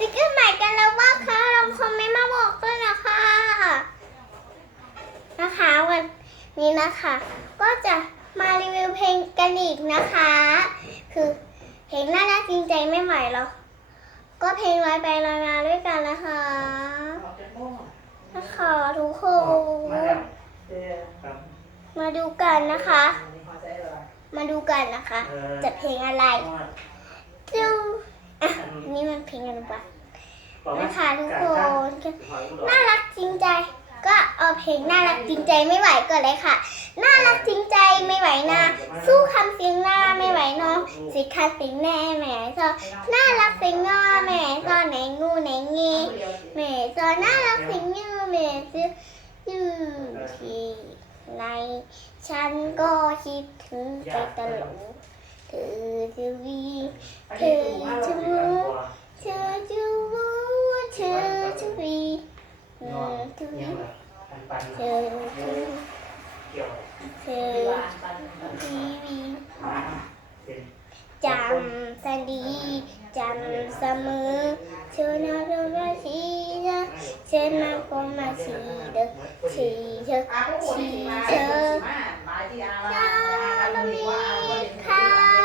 ซิงเกิลใหม่กันแล้วว่าคะลองคอมเมนต์มาบอกด้วยนะคะ นะคะวันนี้นะคะ ก็จะมารีวิวเพลงกันอีกนะคะ คือเพลงน่ารักจริงใจไม่ไหวหรอกก็เพลงลอยไปลอยมาด้วยกันนะคะออกจากโม่งนะคะทุกคมาแล้วนเดี๋ยวครับมาดูกันนะคะมีพอใจเหรอมาดูกันนะคะ จะเพลงอะไรดูอะอันนี่มัน เพลงอะไรปะนะคะทุกคนน่ารักจริงใจ ก็เอาเพลงน่ารักจริงใจไม่ไหวก่อนเลยค่ะ น่ารักจริงใจไม่ไหวนะ สู้คำเสียงหน้าไม่ไหวเน้องสิคันเสียงแน่แหม่ซอน่ารักเสียงงอแหม่ซอไหนงูไหนงีแหม่ซอน่ารักเสียงยืแหม่ซื้ออยู่ที่ไหนฉันก็คิดถึงไปตลอดเธอจะวี เธอจะรู้เธอจะรู้ว่าเธอจะวีเธ อจะวีเจะเธอทีวีจำสันดีจำเสมอเธอน่ารักมาชีเธอเธอน่าก็มาชีเด้อชีเธอสีเธอคาลารามีคา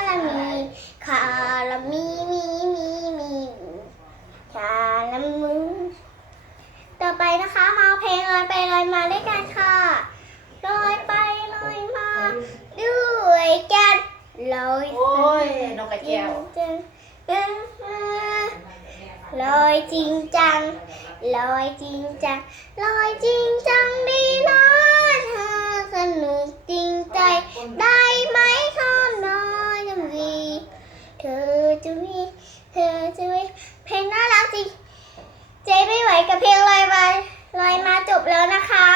รามีคารามีมีมีมีคารามือต่อไปนะคะ อาเพลงลอยไปลอยมาด้วยกันค่ะลอยไปลอยมาด้วยกันลอยโอ้ยนกกระจริเจียงวจังลอยจริงจังลอยจริงจังลอยจริงจังดีนะเธอสนุกจริงใจได้ไหมข้าน้อยจะมีเธอจะมีเธอจะมีเพลงน่ารักจริง ไลน์มาจบแล้วนะคะ